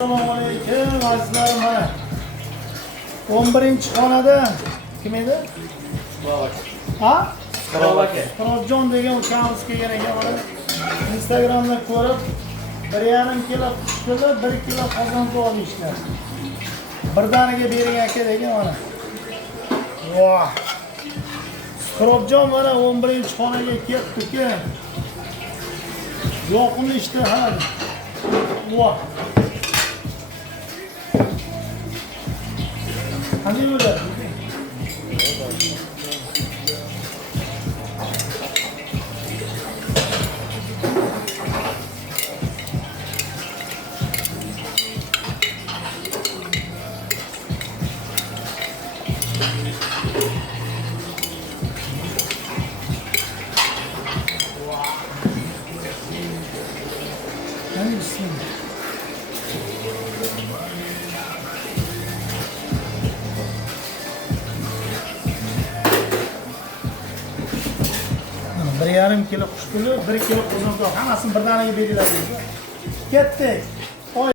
Assalomu alaykum azizlarim, mana 11-xonada kim edi? Ha? Qirobjon degan ukamiz kelgan ekan, mana Instagramda ko'rib 1,5 kilo qushqili, 1 kilo qozon olishlar. Birdaniga bering aka degan, mana. Voh. Qirobjon mana 11-xonaga kelibdi-ku. Yoqimli ishda ha. Voh. Qanday bo'ladi? Bismillah. Bir yarim kilo qushquli, 1 kilo qozontoq, hammasini birdaniga beriladi. Ketdik.